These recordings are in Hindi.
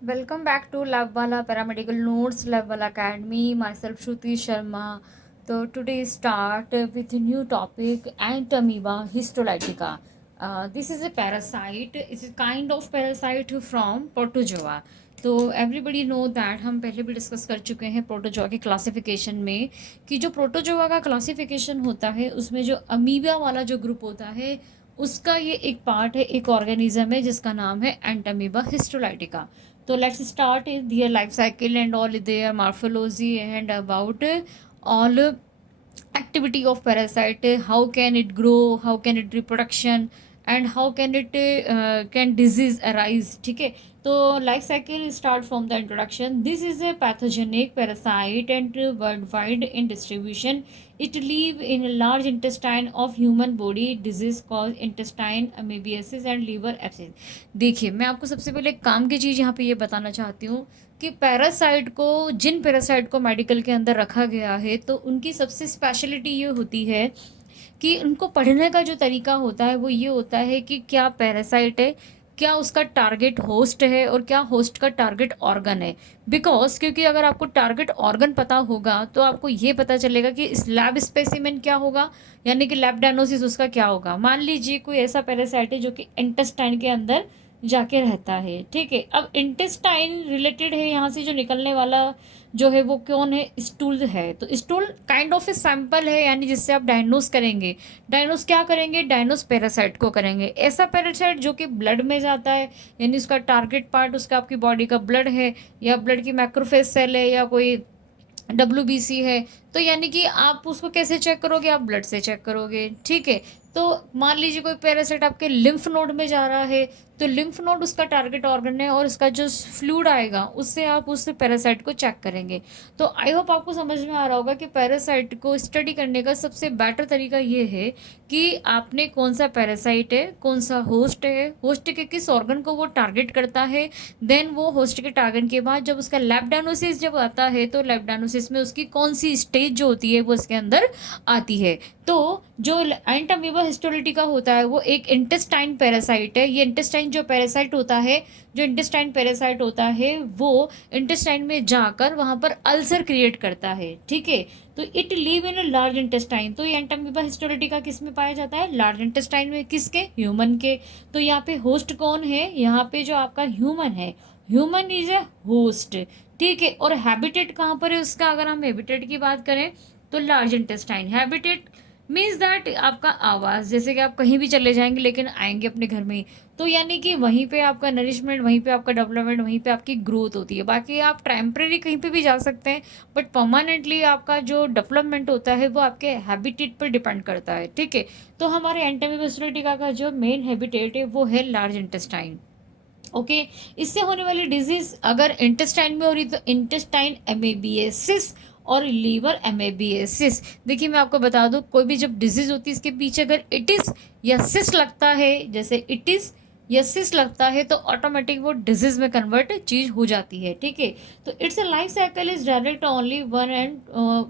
Welcome back to Labwala Paramedical Notes, Labwala Academy. Myself Shruti Sharma. So today start with a new topic, Entamoeba histolytica. This is a parasite. It's a kind of parasite from Protozoa. तो एवरीबडी नो दैट हम पहले भी डिस्कस कर चुके हैं प्रोटोजोआ के क्लासिफिकेशन में कि जो प्रोटोजोआ का क्लासिफिकेशन होता है उसमें जो अमीबा वाला जो ग्रुप होता है उसका ये एक पार्ट है, एक ऑर्गेनिज्म है जिसका नाम है Entamoeba histolytica. So let's start in their life cycle and all their morphology and about all activity of parasite, how can it grow, how can it reproduction and how can it can disease arise. ठीक है, तो life cycle start from the introduction. This is a pathogenic parasite and world wide in distribution. It live in large intestine of human body. Disease cause intestine amoebiasis and liver abscess. देखिए, मैं आपको सबसे पहले एक काम की चीज़ यहाँ पे ये बताना चाहती हूँ कि पैरासाइट को, जिन पैरासाइट को मेडिकल के अंदर रखा गया है तो उनकी सबसे स्पेशलिटी ये होती है कि उनको पढ़ने का जो तरीका होता है वो ये होता है कि क्या पैरासाइट है, क्या उसका टारगेट होस्ट है और क्या होस्ट का टारगेट ऑर्गन है. बिकॉज क्योंकि अगर आपको टारगेट ऑर्गन पता होगा तो आपको ये पता चलेगा कि इस लैब स्पेसिमेन क्या होगा, यानी कि लैब डायग्नोसिस उसका क्या होगा. मान लीजिए कोई ऐसा पैरासाइट है जो कि इंटेस्टाइन के अंदर जाके रहता है. ठीक है, अब इंटेस्टाइन रिलेटेड है, यहाँ से जो निकलने वाला जो है वो कौन है, स्टूल है. तो stool kind of a sample है, यानी जिससे आप डायग्नोस करेंगे. डायग्नोस क्या करेंगे, डायग्नोस पैरासाइट को करेंगे. ऐसा पैरासाइट जो कि ब्लड में जाता है, यानी उसका टारगेट पार्ट उसका आपकी बॉडी का ब्लड है या ब्लड की मैक्रोफेज सेल है या कोई WBC है. तो यानी कि आप उसको कैसे चेक करोगे, आप ब्लड से चेक करोगे. ठीक है, तो मान लीजिए कोई पैरासाइट आपके लिम्फ नोड में जा रहा है तो लिम्फ नोड उसका टारगेट ऑर्गन है और उसका जो फ्लूड आएगा उससे आप उस पैरासाइट को चेक करेंगे. तो आई होप आपको समझ में आ रहा होगा कि पैरासाइट को स्टडी करने का सबसे बेटर तरीका ये है कि आपने कौन सा पैरासाइट है, कौन सा होस्ट है, होस्ट के किस ऑर्गन को वो टारगेट करता है. देन वो होस्ट के टारगेट के बाद जब उसका लैब डायग्नोसिस जब आता है तो लैब डायग्नोसिस में उसकी कौन सी स्टेज जो होती है वो इसके अंदर आती है. तो जो एंटामीबा हिस्टोलिटिका होता है वो एक इंटेस्टाइन पैरासाइट है. ये इंटेस्टाइन जो पैरासाइट होता है, जो इंटेस्टाइन पैरासाइट होता है वो इंटेस्टाइन में जाकर वहाँ पर अल्सर क्रिएट करता है. ठीक है, तो it live in large intestine. तो ये एंटामीबा हिस्टोलिटिका किस में पाया जाता है, लार्ज इंटेस्टाइन में. किसके, ह्यूमन के. तो यहाँ पे होस्ट कौन है, यहाँ पे जो आपका ह्यूमन है, ह्यूमन इज ए होस्ट. ठीक है, और हैबिटेट कहाँ पर है उसका, अगर हम हैबिटेट की बात करें तो large intestine. Habitat means that आपका आवास, जैसे कि आप कहीं भी चले जाएंगे लेकिन आएंगे अपने घर में ही. तो यानी कि वहीं पे आपका नरिशमेंट, वहीं पे आपका डेवलपमेंट, वहीं पे आपकी ग्रोथ होती है. बाकी आप टेम्परेरी कहीं पे भी जा सकते हैं बट परमानेंटली आपका जो डेवलपमेंट होता है वो आपके हैबिटेट पर डिपेंड करता है. ठीक है, तो हमारे एंटामीबा का जो मेन हैबिटेट है वो है लार्ज इंटेस्टाइन. ओके, इससे होने वाली डिजीज अगर इंटेस्टाइन में हो रही तो इंटेस्टाइन एमेबियसिस और लीवर एमेबियसिस. देखिए मैं आपको बता दूं, कोई भी जब डिजीज होती है इसके पीछे अगर इटिस या सिस लगता है, जैसे इटिस या सिस लगता है तो ऑटोमेटिक वो डिजीज में कन्वर्ट चीज हो जाती है. ठीक है, तो it's a life cycle is direct only one and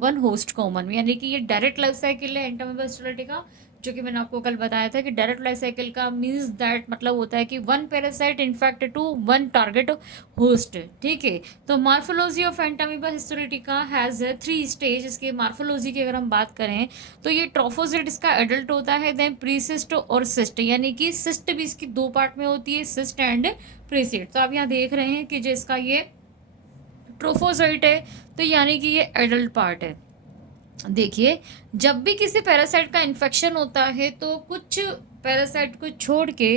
one host common, यानी कि ये डायरेक्ट लाइफ साइकिल है एंटामीबा का. जो कि मैंने आपको कल बताया था कि डायरेक्ट लाइफ साइकिल का मीन्स दैट मतलब होता है कि one parasite infect to one target host. ठीक है, तो morphology of entamoeba histolytica has 3 stage. इसके मार्फोलॉजी की अगर हम बात करें तो ये ट्रोफोसिट इसका एडल्ट होता है, देन प्रीसिस्ट और सिस्ट, यानी कि सिस्ट भी इसकी 2 पार्ट में होती है, सिस्ट एंड प्रीसिस्ट. तो आप यहाँ देख रहे हैं कि जो इसका ये ट्रोफोसाइट है तो यानी कि ये एडल्ट पार्ट है. देखिए, जब भी किसी पैरासाइट का इन्फेक्शन होता है तो कुछ पैरासाइट को छोड़ के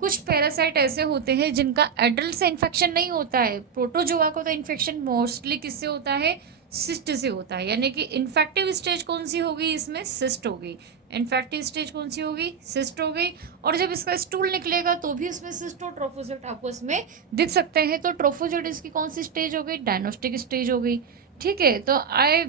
कुछ पैरासाइट ऐसे होते हैं जिनका एडल्ट से इन्फेक्शन नहीं होता है. प्रोटोजोआ को तो इन्फेक्शन मोस्टली किससे होता है, सिस्ट से होता है. यानी कि इन्फेक्टिव स्टेज कौन सी होगी, इसमें सिस्ट होगी. इन्फेक्टिव स्टेज कौन सी होगी, सिस्ट हो गई. और जब इसका स्टूल निकलेगा तो भी उसमें सिस्ट और ट्रोफोजोइट आपको इसमें दिख सकते हैं. तो ट्रोफोजोइट इसकी कौन सी स्टेज हो गई, डायग्नोस्टिक स्टेज हो गई. ठीक है, तो आई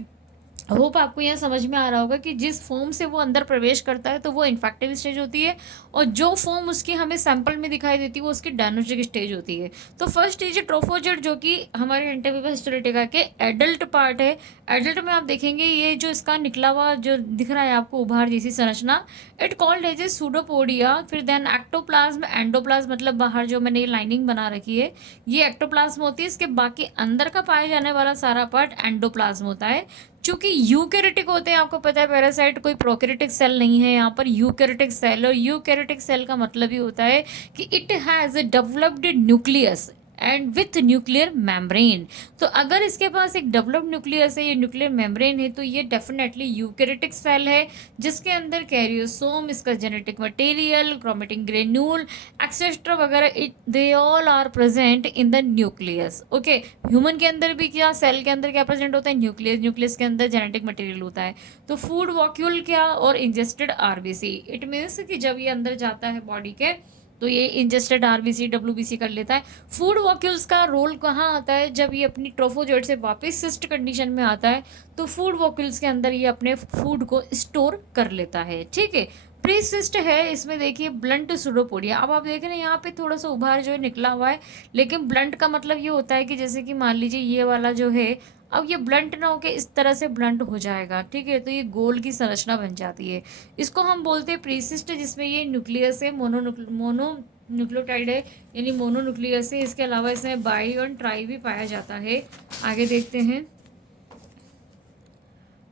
होप आपको यहाँ समझ में आ रहा होगा कि जिस फॉर्म से वो अंदर प्रवेश करता है तो वो इन्फेक्टिव स्टेज होती है, और जो फॉर्म उसकी हमें सैंपल में दिखाई देती है वो उसकी डायग्नोस्टिक स्टेज होती है। तो फर्स्ट स्टेज है ट्रोफोजेट, जो कि हमारे एंटीमीबा हिस्टोरेटिका के एडल्ट पार्ट है। एडल्ट में आप देखेंगे ये जो इसका निकला हुआ जो दिख रहा है आपको उभार जैसी संरचना, it called as a pseudopodia. फिर देन एक्टोप्लाज्म, एंडोप्लाज्म मतलब बाहर जो मैंने ये लाइनिंग बना रखी है ये एक्टोप्लाज्म होती है। इसके बाकी अंदर का पाया जाने वाला सारा पार्ट एंडोप्लाज्म होता है। चूंकि यूकैरियोटिक होते हैं, आपको पता है पैरासाइट कोई प्रोकैरियोटिक सेल नहीं है, यहाँ पर यूकैरियोटिक सेल, और यूकैरियोटिक सेल का मतलब ही होता है कि it has developed nucleus and with nuclear membrane. तो अगर इसके पास एक डेवलप्ड न्यूक्लियस है, ये न्यूक्लियर मेम्ब्रेन है, तो ये डेफिनेटली यूकैरियोटिक सेल है जिसके अंदर कैरियोसोम, इसका genetic material, chromatin granule etcetera वगैरह, it they all are present in the nucleus. Okay, human के अंदर भी क्या, सेल के अंदर क्या प्रेजेंट होता है, न्यूक्लियस। न्यूक्लियस के अंदर जेनेटिक मटेरियल होता है। तो फूड वॉक्यूल क्या, और इंजेस्टेड आरबीसी, इट मीन्स कि जब ये अंदर जाता है बॉडी के तो ये इंजेस्टेड आरबीसी डब्ल्यूबीसी कर लेता है। फूड वॉक्यूल्स का रोल कहाँ आता है, जब ये अपनी ट्रोफोजोइड से वापस सिस्ट कंडीशन में आता है तो फूड वॉक्यूल्स के अंदर ये अपने फूड को स्टोर कर लेता है। ठीक है, प्रीसिस्ट है, इसमें देखिए ब्लंट सूडोपोडिया। अब आप देख रहे हैं यहाँ पे थोड़ा सा उभार जो है निकला हुआ है, लेकिन ब्लंट का मतलब ये होता है कि जैसे कि मान लीजिए ये वाला जो है, अब ये ब्लंट ना होके इस तरह से ब्लंट हो जाएगा। ठीक है, तो ये गोल की संरचना बन जाती है। इसको हम बोलते हैं प्रीसिस्ट, जिसमें ये न्यूक्लियस है, मोनो न्यूक्लियोटाइड है, यानी मोनोन्यूक्लियस है। इसके अलावा इसमें बाई और ट्राई भी पाया जाता है। आगे देखते हैं,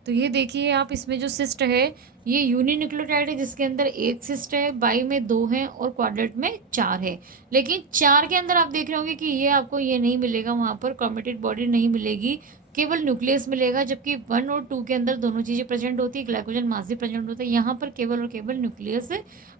तो ये देखिए आप, इसमें जो सिस्ट है ये यूनिन्यूक्लियोटाइड है जिसके अंदर एक सिस्ट है, बाई में दो हैं और क्वाड्रेट में चार है। लेकिन चार के अंदर आप देख रहे होंगे कि ये आपको ये नहीं मिलेगा, वहाँ पर क्रोमेटिड बॉडी नहीं मिलेगी, केवल न्यूक्लियस मिलेगा। जबकि 1 और 2 के अंदर दोनों चीज़ें प्रेजेंट होती है, ग्लाइकोजन मास भी प्रेजेंट होता है। यहाँ पर केवल और केवल न्यूक्लियस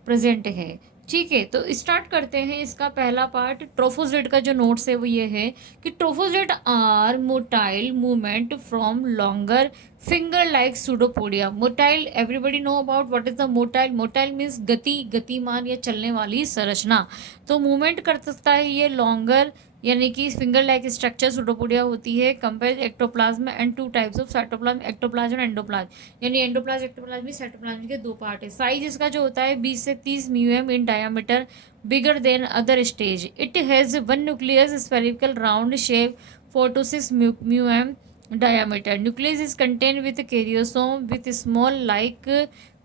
प्रेजेंट है। ठीक है, तो स्टार्ट करते हैं इसका पहला पार्ट। ट्रोफोजेट का जो नोट्स है वो ये है कि trophozoite are motile movement from longer finger like pseudopodia. Motile, everybody know about what is the motile. Motile means गति, गतिमान या चलने वाली संरचना। तो मूवमेंट कर सकता है ये लॉन्गर यानी कि फिंगर लाइक स्ट्रक्चर सूडोपोडिया होती है। Compare ectoplasm and 2 types of cytoplasm, ectoplasm और एंडोप्लाज्म। यानी एंडोप्लाज्म एक्टोप्लाज्म में साइटोप्लाज्म के 2 पार्ट है। साइज इसका जो होता है 20 से 30 mu m in diameter, bigger than other stage. It has 1 nucleus, spherical round shape, 4 to 6 mu m diameter. Nucleus is contained with karyosome with small like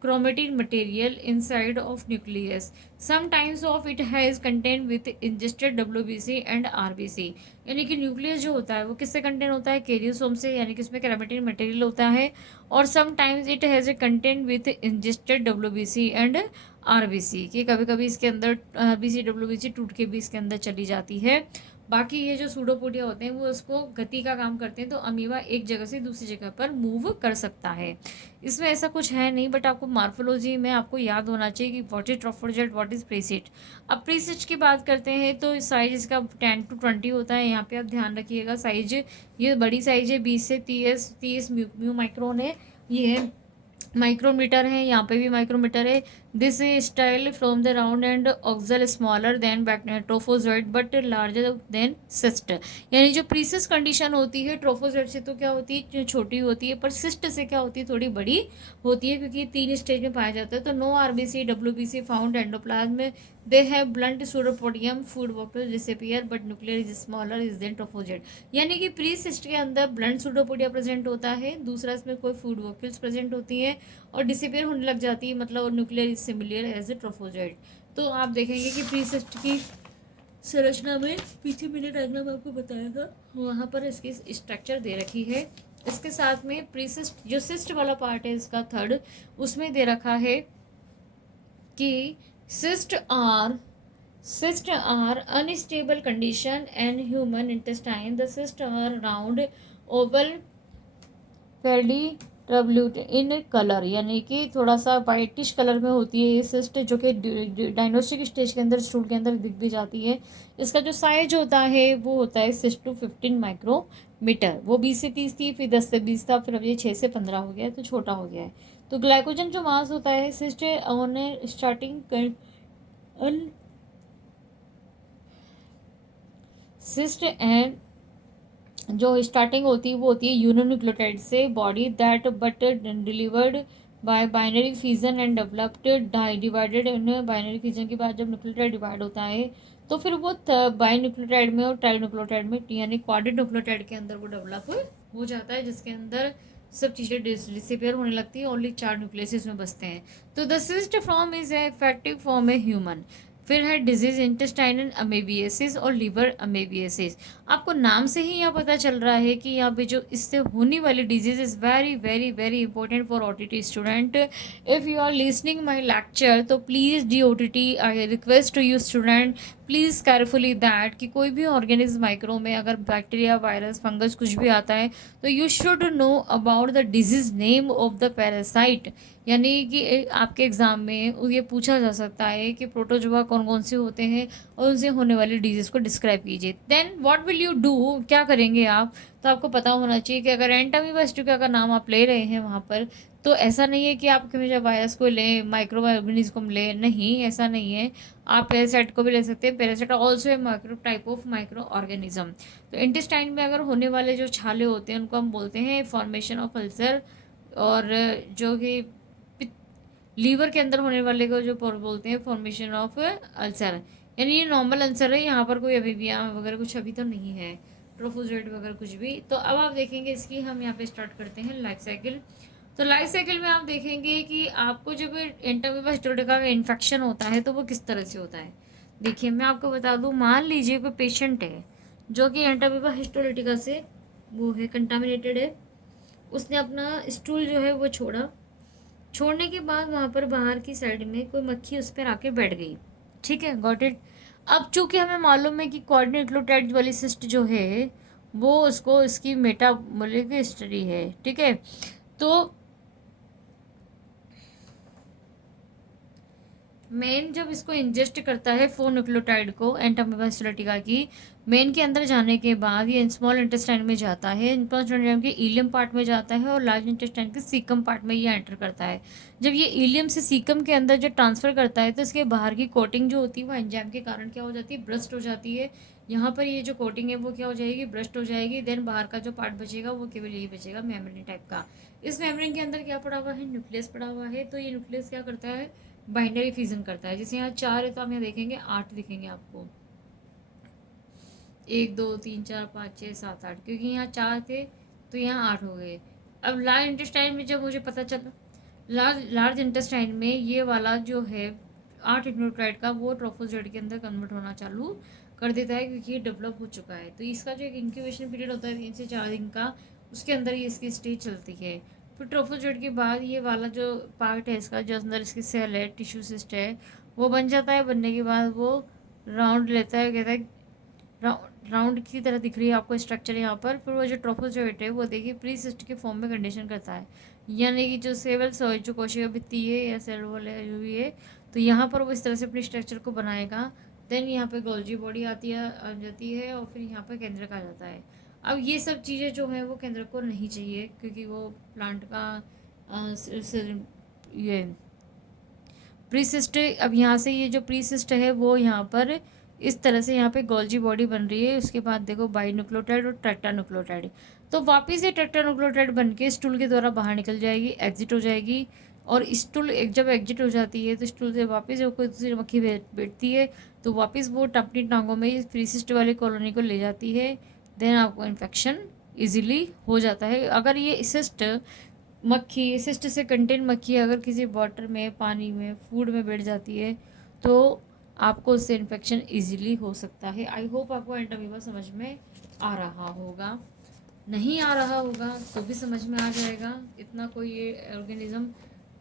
chromatin material inside of nucleus. Sometimes of it has contained with ingested WBC and RBC. यानी कि न्यूक्लियस जो होता है वो किससे कंटेन होता है, कैरियोसोम से, यानी कि उसमें क्रोमेटिन मटेरियल होता है। और sometimes it has a contain with ingested WBC and RBC, कि कभी कभी इसके अंदर RBC WBC टूट के भी इसके अंदर चली जाती है। बाकी ये जो सूडोपोडिया होते हैं वो उसको गति का काम करते हैं, तो अमीबा एक जगह से दूसरी जगह पर मूव कर सकता है। इसमें ऐसा कुछ है नहीं, बट आपको मार्फोलॉजी में आपको याद होना चाहिए कि व्हाट इज ट्रोफोजेट, व्हाट इज प्रीसिस्ट। अब प्रीसिस्ट की बात करते हैं तो साइज इसका 10 to 20 होता है। यहाँ पे आप ध्यान रखिएगा, साइज ये बड़ी साइज है, 20 से 30 म्यू माइक्रोन है। ये माइक्रोमीटर है, यहाँ पे भी माइक्रोमीटर है। This style from the round and ऑक्सल smaller than trophozoite but larger than cyst. यानी जो प्रीसिस्ट कंडीशन होती है ट्रोफोजोइड से तो क्या होती है, छोटी होती है, पर सिस्ट से क्या होती है, थोड़ी बड़ी होती है, क्योंकि 3 स्टेज में पाया जाता है। तो no RBC WBC found endoplasm, they have blunt pseudopodium, food vacuole disappear but nuclear is smaller is than trophozoite. यानी कि प्री सिस्ट के अंदर ब्लंट सूडोपोडिया प्रेजेंट होता है, दूसरा इसमें कोई फूड वॉक्यूल्स प्रेजेंट होती हैं और डिसअपियर होने लग जाती है, मतलब nuclear is similar as a trophozoite. तो आप देखेंगे कि प्री सिस्ट की संरचना में पीछे मैंने डायग्राम आपको बताया था, वहाँ पर इसकी स्ट्रक्चर दे रखी है। इसके साथ में प्रीसिस्ट जो सिस्ट वाला पार्ट है इसका थर्ड, उसमें दे रखा है कि cysts are unstable condition and human intestine. The cysts are round, oval, fairly ट्रबल्यूट इन कलर, यानी कि थोड़ा सा वाइटिश कलर में होती है ये सिस्ट, जो कि डायग्नोस्टिक स्टेज के अंदर स्टूल के अंदर दिख भी जाती है। इसका जो साइज होता है वो होता है 6 to 15 माइक्रोमीटर। वो 20 से 30 थी, फिर 10 से 20 था, फिर अब ये 6 से 15 हो गया है, तो छोटा हो गया है। तो ग्लाइकोजन जो मास होता है cyst on starting cyst and जो स्टार्टिंग होती है वो होती है यूनिन्यूक्लियोटाइड से, body that but delivered by binary fission and developed divided in binary fission के बाद जब न्यूक्लियोटाइड डिवाइड होता है तो फिर वो बाई न्यूक्लियोटाइड में और ट्राई न्यूक्लियोटाइड में यानी क्वाड्रेट न्यूक्लियोटाइड के अंदर वो डेवलप हो जाता है, जिसके अंदर सब चीज़ें डिसअपियर होने लगती है, ओनली 4 न्यूक्लियस इसमें बसते हैं। तो the cyst form is a effective form है ह्यूमन। फिर है डिजीज इंटेस्टाइनल अमेबियसिस और लिवर अमेबियसिस। आपको नाम से ही यहाँ पता चल रहा है कि यहाँ पे जो इससे होने वाली disease is very very very important for OTT student. If you are listening my lecture तो please the OTT I request to you student please carefully that कि कोई भी ऑर्गेनिज्म माइक्रो में अगर बैक्टीरिया वायरस फंगस कुछ भी आता है तो you should know about the disease name of the parasite. यानी कि आपके एग्ज़ाम में ये पूछा जा सकता है कि प्रोटोजोआ कौन कौन से होते हैं और उनसे होने वाली डिजीज़ को डिस्क्राइब कीजिए। Then what will you do, क्या करेंगे आप? तो आपको पता होना चाहिए कि अगर एंटामीबा स्टिका का नाम आप ले रहे हैं वहाँ पर, तो ऐसा नहीं है कि आप हमेशा वायरस को लें, माइक्रो ऑर्गेनिज्म को लें, नहीं ऐसा नहीं है। आप पैरासाइट को भी ले सकते हैं। Parasite also a micro type of micro organism. तो इंटेस्टाइन में अगर होने वाले जो छाले होते हैं उनको हम बोलते हैं फॉर्मेशन ऑफ अल्सर, और जो कि लीवर के अंदर होने वाले को जो बोलते हैं फॉर्मेशन ऑफ अल्सर। यानी ये नॉर्मल अल्सर है, यहाँ पर कोई अभी वगैरह कुछ अभी तो नहीं है, ट्रोफोजेट वगैरह कुछ भी। तो अब आप देखेंगे इसकी, हम यहाँ पे स्टार्ट करते हैं लाइफ साइकिल। तो लाइफ साइकिल में आप देखेंगे कि आपको जब एंटामीबा हिस्टोरिका का इन्फेक्शन होता है तो वो किस तरह से होता है। देखिए मैं आपको बता दूँ, मान लीजिए कोई पेशेंट है जो कि एंटामीबा हिस्टोरिका से वो है कंटामिनेटेड है, उसने अपना स्टूल जो है वो छोड़ने के बाद वहाँ पर बाहर की साइड में कोई मक्खी उस पर आके बैठ गई। ठीक है, गॉट इट। अब चूंकि हमें मालूम है कि क्वाड्रिन्यूक्लियोटाइड वाली सिस्ट जो है वो उसको इसकी मेटाबॉलिक हिस्ट्री है। ठीक है, तो मेन जब इसको इंजेस्ट करता है 4 न्यूक्लियोटाइड को एंटामीबा हिस्टोरिका की, मेन के अंदर जाने के बाद ये स्मॉल इंटेस्टाइन में जाता है, स्मॉल इंटेस्टाइन के इलियम पार्ट में जाता है और लार्ज इंटेस्टाइन के सीकम पार्ट में ये एंटर करता है। जब ये इलियम से सीकम के अंदर जो ट्रांसफ़र करता है तो इसके बाहर की कोटिंग जो होती है वो एंजाइम के कारण क्या हो जाती है, ब्रस्ट हो जाती है। यहाँ पर ये जो कोटिंग है वो क्या हो जाएगी, ब्रस्ट हो जाएगी। देन बाहर का जो पार्ट बचेगा वो केवल यही बचेगा, मेम्ब्रेन टाइप का। इस मेम्ब्रेन के अंदर क्या पड़ा हुआ है, न्यूक्लियस पड़ा हुआ है। तो ये न्यूक्लियस क्या करता है, बाइनरी फिजन करता है। जैसे यहाँ 4 है तो आप यहाँ देखेंगे 8 दिखेंगे आपको, 1 2 3 4 5 6 7 8, क्योंकि यहाँ 4 थे तो यहाँ 8 हो गए। अब लार्ज इंटेस्टाइन में जब मुझे पता चला, लार्ज इंटेस्टाइन में ये वाला जो है 8 न्यूक्लियोटाइड का वो ट्रोफोजोइड के अंदर कन्वर्ट होना चालू कर देता है, क्योंकि ये डेवलप हो चुका है। तो इसका जो एक इंक्यूबेशन पीरियड होता है 3 से 4 दिन का, उसके अंदर ये इसकी स्टेज चलती है। फिर ट्रोफोजोइड के बाद ये वाला जो पार्ट है इसका, जो अंदर इसकी सेल है, टिश्यू सिस्ट है, वो बन जाता है। बनने के बाद वो राउंड लेता है, कहता है राउंड की तरह दिख रही है आपको स्ट्रक्चर यहाँ पर। फिर वो जो ट्रोफोजोइट है वो देखिए प्री सिस्ट के फॉर्म में कंडीशन करता है, यानी कि जो सेवल जो कोशिका भित्ति है या सेल वॉल है जो भी है, तो यहाँ पर वो इस तरह से अपनी स्ट्रक्चर को बनाएगा। देन यहाँ पे गोल्जी बॉडी आ जाती है और फिर यहाँ पर केंद्रक आ जाता है। अब ये सब चीज़ें जो हैं वो केंद्रक को नहीं चाहिए, क्योंकि वो प्लांट का ये प्रीसिस्ट। अब यहाँ से ये जो प्रीसिस्ट है वो यहाँ पर इस तरह से यहाँ पे गोल्जी बॉडी बन रही है। उसके बाद देखो बाइन्यूक्लियोटाइड और टेट्रान्यूक्लियोटाइड, तो वापस ये टेट्रान्यूक्लियोटाइड बन के स्टूल के द्वारा बाहर निकल जाएगी, एग्जिट हो जाएगी। और स्टूल जब एग्जिट हो जाती है तो स्टूल से वापस जब कोई दूसरी मक्खी बैठती है तो वापस वो अपनी टांगों में प्रीसिस्ट वाली कॉलोनी को ले जाती है। देन आपको इन्फेक्शन ईजिली हो जाता है। अगर ये सिस्ट मक्खी, सिस्ट से कंटेन मक्खी अगर किसी वाटर में, पानी में, फूड में बैठ जाती है तो आपको उससे इन्फेक्शन इजीली हो सकता है। आई होप आपको एंटामीबा समझ में आ रहा होगा, नहीं आ रहा होगा तो भी समझ में आ जाएगा। इतना कोई ये ऑर्गेनिज्म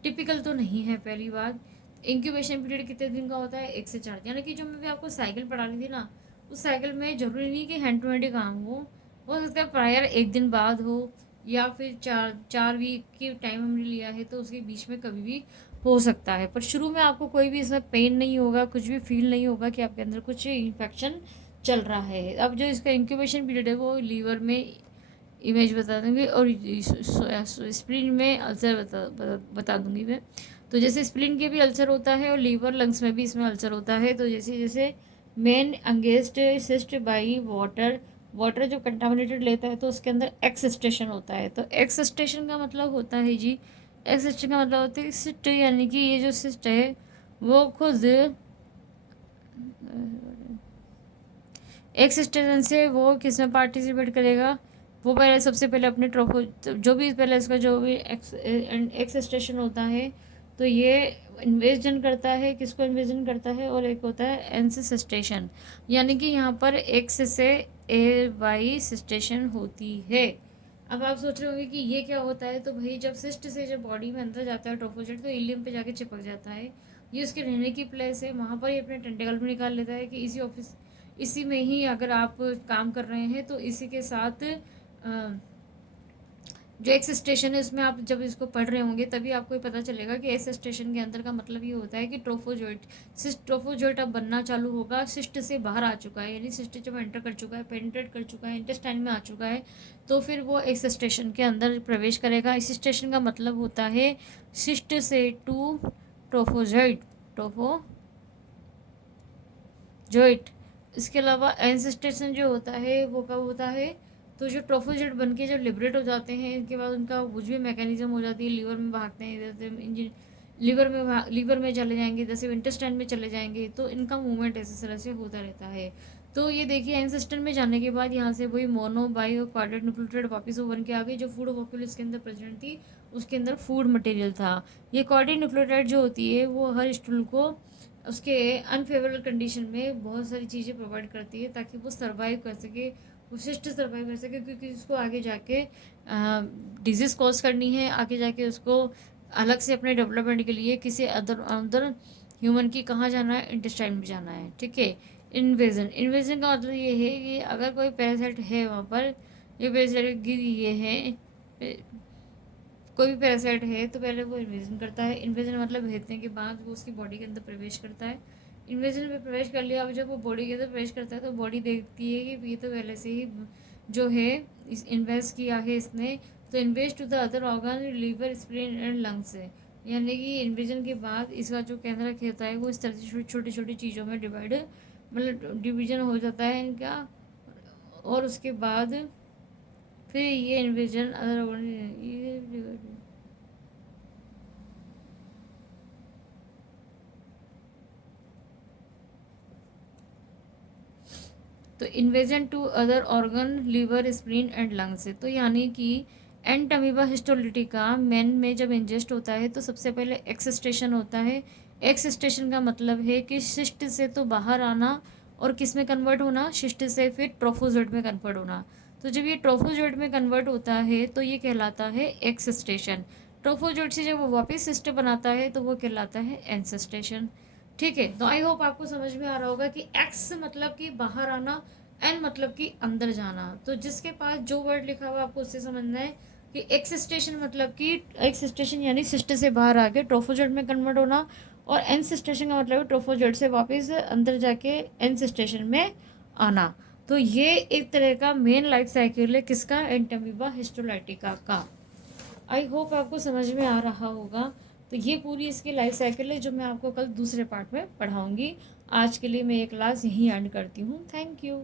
टिपिकल तो नहीं है। पहली बात, इंक्यूबेशन पीरियड कितने दिन का होता है, 1 से 4। यानी कि जो मैं भी आपको साइकिल पढ़ा रही थी ना, उस साइकिल में ज़रूरी नहीं कि हैंड टू हैंड ही काम हो सकता है प्रायर 1 दिन बाद हो, या फिर 4 वीक की टाइम हमने लिया है तो उसके बीच में कभी भी हो सकता है। पर शुरू में आपको कोई भी इसमें पेन नहीं होगा, कुछ भी फील नहीं होगा कि आपके अंदर कुछ इन्फेक्शन चल रहा है। अब जो इसका इंक्यूबेशन पीरियड है वो लीवर में इमेज बता दूंगी और स्प्लीन में अल्सर बता दूंगी मैं। तो जैसे स्प्लीन के भी अल्सर होता है और लीवर लंग्स में भी इसमें अल्सर होता है। तो जैसे जैसे main against cyst by water water जब कंटामिनेटेड लेता है तो उसके अंदर एक्स स्टेशन होता है। तो एक्स स्टेशन का मतलब होता है जी, एक्स स्टेशन का मतलब होता है सिस्ट, यानी कि ये जो सिस्ट है वो खुद एक्स स्टेशन से वो किस में पार्टिसिपेट करेगा, वो पहले सबसे पहले अपने ट्रोफो, जो भी पहले इसका जो भी एक्स स्टेशन होता है तो ये इन्वेजन करता है, किसको इन्वेजन करता है, और एक होता है एंस स्टेशन, यानी कि यहाँ पर एक्स से ए वाई स्टेशन होती है। अब आप सोच रहे होंगे कि ये क्या होता है, तो भाई जब सिस्ट से जब बॉडी में अंदर जाता है ट्रोफोजेट तो इलियम पे जाके चिपक जाता है, ये उसके रहने की प्लेस है, वहाँ पर ही अपने टेंटिकल भी निकाल लेता है कि इसी में ही अगर आप काम कर रहे हैं तो इसी के साथ जो एक्स स्टेशन है उसमें आप जब इसको पढ़ रहे होंगे तभी आपको ये पता चलेगा कि एक्स स्टेशन के अंदर का मतलब ये होता है कि ट्रोफोजोइट, सिस्ट ट्रोफोजोइट अब बनना चालू होगा, सिस्ट से बाहर आ चुका है, यानी सिस्ट जब एंटर कर चुका है, पेनिट्रेट कर चुका है, इंटेस्टाइन में आ चुका है, तो फिर वो एक्स स्टेशन के अंदर प्रवेश करेगा। इस स्टेशन का मतलब होता है सिस्ट से टू ट्रोफोजोइट, ट्रोफोजोइट। इसके अलावा एंस स्टेशन जो होता है वो कब होता है, तो जो ट्रोफोजेट बन के जब लिबरेट हो जाते हैं इसके बाद उनका कुछ भी मैकेनिज्म हो जाती है, लीवर में भागते हैं, जैसे इंजन लीवर में चले जाएंगे, जैसे इंटेस्टाइन में चले जाएंगे, तो इनका मूवमेंट इस तरह से होता रहता है। तो ये देखिए एंसेस्टर में जाने के बाद यहाँ से वही मोनो बाई और क्वाड्रेट न्यूक्लियोटाइड वापस वो बन के आ गई, जो फूड मॉलिक्यूल इसके अंदर प्रेजेंट थी उसके अंदर फूड मटेरियल था। ये क्वाड्रेट न्यूक्लियोटाइड जो होती है वो हर स्टूल को उसके अनफेवरेबल कंडीशन में बहुत सारी चीज़ें प्रोवाइड करती है ताकि वो सर्वाइव कर सके, वो सिस्ट सर्वाइव कर सके, क्योंकि उसको आगे जाके डिजीज़ कॉज करनी है, आगे जाके उसको अलग से अपने डेवलपमेंट के लिए किसी अदर अदर ह्यूमन की कहाँ जाना है, इंटेस्टाइन में जाना है, ठीक है। इन्वेजन का मतलब ये है कि अगर कोई पैरासाइट है वहाँ पर, ये पैरासाइट ये है, कोई भी पैरासाइट है तो पहले वो इन्वेजन करता है। इन्वेजन मतलब भेजने के बाद वो उसकी बॉडी के अंदर प्रवेश करता है। इन्वेजन में प्रवेश कर लिया, अब जब वो बॉडी के अंदर प्रवेश करता है तो बॉडी देखती है कि ये तो पहले से ही जो है इस इन्वेस्ट किया है इसने, तो invest to the other organ liver spleen and lungs है, यानी कि इन्वेजन के बाद इसका जो केंद्रक होता है वो इस तरह से छोटी छोटी चीज़ों में डिवाइड, मतलब डिवीजन हो जाता है इनका, और उसके बाद फिर ये इन्वेजन अदर ये तो invasion to other organ liver spleen and lungs से, तो यानी कि एंटमीबा हिस्टोलिटिका मैन में जब इंजेस्ट होता है तो सबसे पहले एक्स स्टेशन होता है। एक्स स्टेशन का मतलब है कि शिष्ट से तो बाहर आना और किस में कन्वर्ट होना, शिष्ट से फिर ट्रोफोजोइट में कन्वर्ट होना। तो जब ये ट्रोफोजोइट में कन्वर्ट होता है तो ये कहलाता है एक्स स्टेशन। ट्रोफोजोइट से जब वो वापस सिस्ट बनाता है तो वो कहलाता है एंस स्टेशन, ठीक है। तो आई होप आपको समझ में आ रहा होगा कि एक्स मतलब कि बाहर आना, एन मतलब कि अंदर जाना। तो जिसके पास जो वर्ड लिखा हुआ आपको उससे समझना है कि एक्स स्टेशन मतलब कि एक्स स्टेशन यानी सिस्ट से बाहर आके ट्रोफोजेट में कन्वर्ट होना, और एन स्टेशन का मतलब ट्रोफोजेट से वापस अंदर जाके एन स्टेशन में आना। तो ये एक तरह का मेन लाइफ साइकिल है किसका, एंटमीबा हिस्टोलाइटिका का। आई होप आपको समझ में आ रहा होगा। तो ये पूरी इसकी लाइफ साइकिल है जो मैं आपको कल दूसरे पार्ट में पढ़ाऊँगी। आज के लिए मैं ये क्लास यहीं एंड करती हूँ। Thank you.